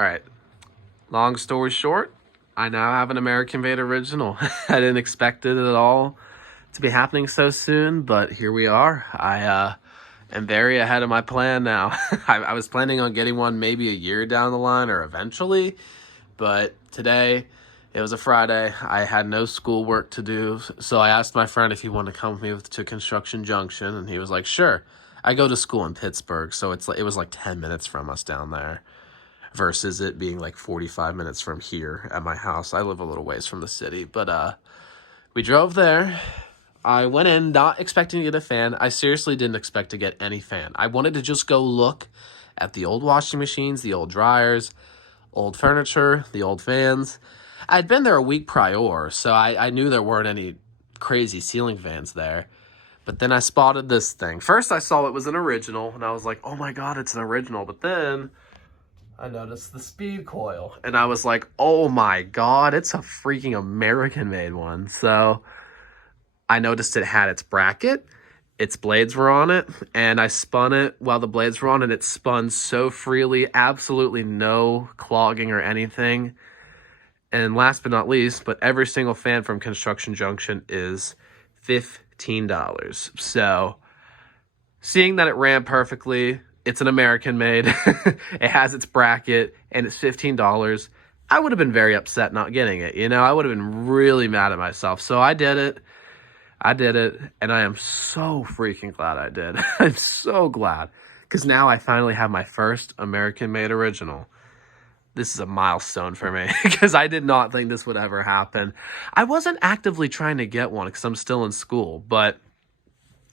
All right. Long story short, I now have an American-made original. I didn't expect it at all to be happening so soon, but here we are. I am very ahead of my plan now. I was planning on getting one maybe a year down the line or eventually, but today, it was a Friday. I had no schoolwork to do, so I asked my friend if he wanted to come with me to Construction Junction, and he was like, sure. I go to school in Pittsburgh, so it was like 10 minutes from us down there versus it being like 45 minutes from here at my house. I live a little ways from the city, but we drove there. I went in not expecting to get a fan. I seriously didn't expect to get any fan. I wanted to just go look at the old washing machines, the old dryers, old furniture, the old fans. I'd been there a week prior, so I knew there weren't any crazy ceiling fans there. But then I spotted this thing. First I saw it was an original, and I was like, oh my god, it's an original. But then I noticed the speed coil, and I was like, oh my god, it's a freaking American-made one. So I noticed it had its bracket, its blades were on it, and I spun it while the blades were on, and it spun so freely, absolutely no clogging or anything. And last but not least, but every single fan from Construction Junction is $15. So seeing that it ran perfectly, it's an American made, it has its bracket, and it's $15. I would have been very upset not getting it, you know? I would have been really mad at myself. So I did it, and I am so freaking glad I did. I'm so glad, because now I finally have my first American-made original. This is a milestone for me, because I did not think this would ever happen. I wasn't actively trying to get one, because I'm still in school, but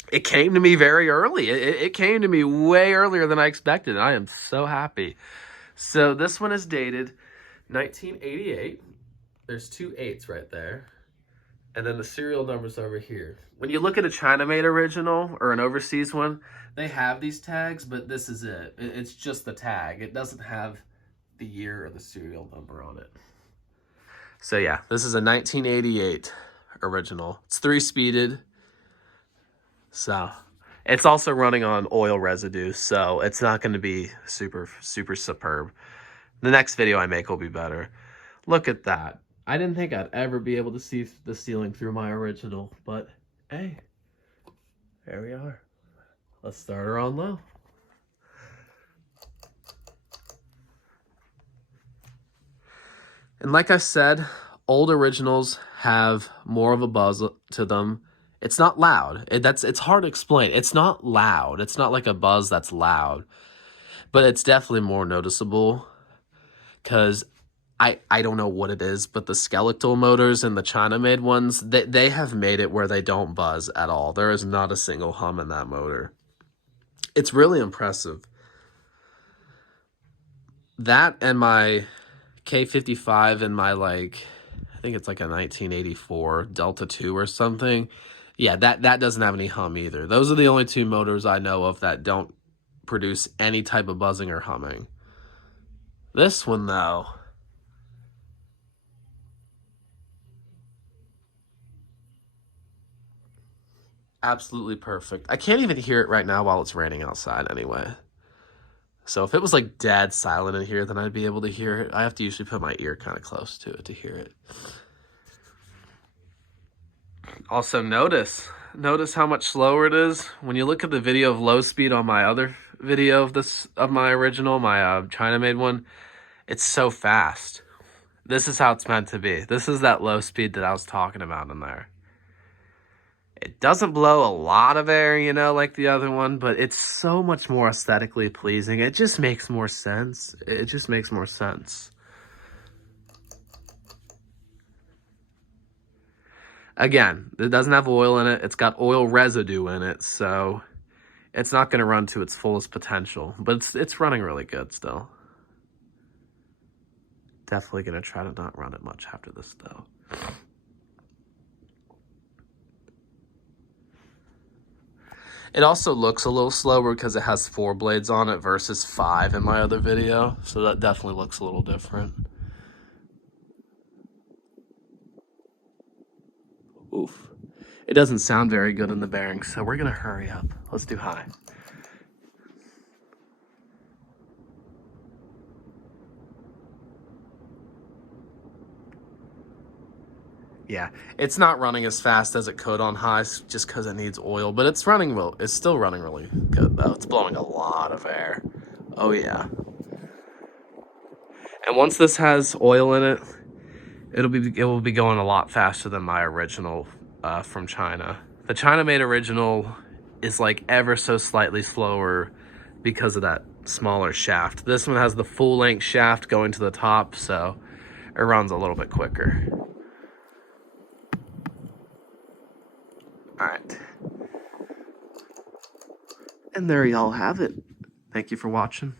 it came to me very early. It came to me way earlier than I expected, and I am so happy. So this one is dated 1988. There's 2 8s right there. And then the serial number's over here. When you look at a China-made original or an overseas one, they have these tags, but this is it. It's just the tag. It doesn't have the year or the serial number on it. So yeah, this is a 1988 original. It's 3-speeded. So it's also running on oil residue, so it's not going to be super superb. The next video I make will be better. Look at that. I didn't think I'd ever be able to see the ceiling through my original, but hey, there we are. Let's start her on low. And like I said, old originals have more of a buzz to them. It's not loud. It's hard to explain. It's not loud. It's not like a buzz that's loud. But it's definitely more noticeable, because I don't know what it is, but the skeletal motors and the China-made ones, they have made it where they don't buzz at all. There is not a single hum in that motor. It's really impressive. That and my K55 and my, I think it's like a 1984 Delta 2 or something. Yeah, that doesn't have any hum either. Those are the only 2 motors I know of that don't produce any type of buzzing or humming. This one, though, absolutely perfect. I can't even hear it right now while it's raining outside anyway. So if it was like dead silent in here, then I'd be able to hear it. I have to usually put my ear kind of close to it to hear it. Also notice how much slower it is. When you look at the video of low speed on my other video of my original, my China-made one, it's so fast. This is how it's meant to be. This is that low speed that I was talking about in there. It doesn't blow a lot of air, you know, like the other one, but it's so much more aesthetically pleasing. It just makes more sense. It just makes more sense. Again, it doesn't have oil in it. It's got oil residue in it, so it's not going to run to its fullest potential, but it's running really good still. Definitely going to try to not run it much after this, though. It also looks a little slower because it has 4 blades on it versus 5 in my other video, so that definitely looks a little different. Oof. It doesn't sound very good in the bearings, so we're going to hurry up. Let's do high. Yeah, it's not running as fast as it could on high just because it needs oil, but it's running well. It's still running really good though. It's blowing a lot of air. Oh yeah. And once this has oil in it, it will be going a lot faster than my original from China. The China-made original is like ever so slightly slower because of that smaller shaft. This one has the full length shaft going to the top, so it runs a little bit quicker. All right. And there y'all have it. Thank you for watching.